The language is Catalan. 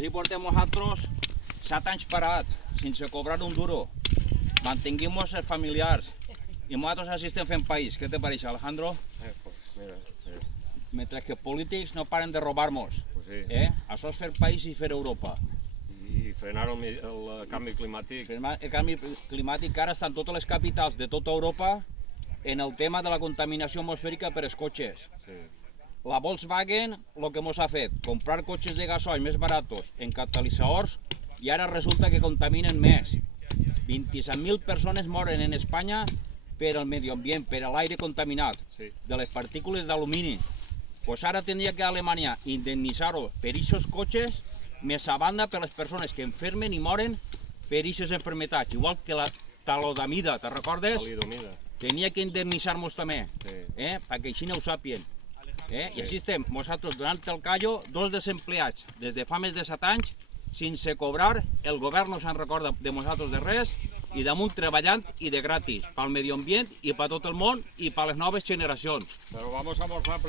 Així portem nosaltres 7 anys parat, sense cobrar un duro. Mantinguimos els familiars. I nosaltres així estem fent país. Què te pareix, Alejandro? Pues mira, Mentre que polítics no paren de robar-nos. pues sí. Això és fer país i fer Europa. I frenar el canvi climàtic. El canvi climàtic, ara estan totes les capitals de tota Europa en el tema de la contaminació atmosfèrica per els cotxes. Sí. La Volkswagen, el que ens ha fet, comprar cotxes de gasoil més baratos en catalitzadors i ara resulta que contaminen més. 27.000 persones moren en Espanya per al medi ambient, per a l'aire contaminat, Sí. de les partícules d'alumini. Pues ara tindria que Alemanya indemnitzar-ho per aquests cotxes, més a banda per les persones que enfermen i moren per aquestes enfermetats, igual que la talodamida, te recordes? Talidomida. Tenia que indemnitzar-nos també, Sí. perquè així no ho sàpien. I així estem, nosaltres donant el callo, 2 desempleats des de fa més de 7 anys, sense cobrar, el govern no se'n recorda de nosaltres de res, i damunt treballant i de gratis, pel medi ambient i per tot el món i per les noves generacions. Pero vamos a almorzar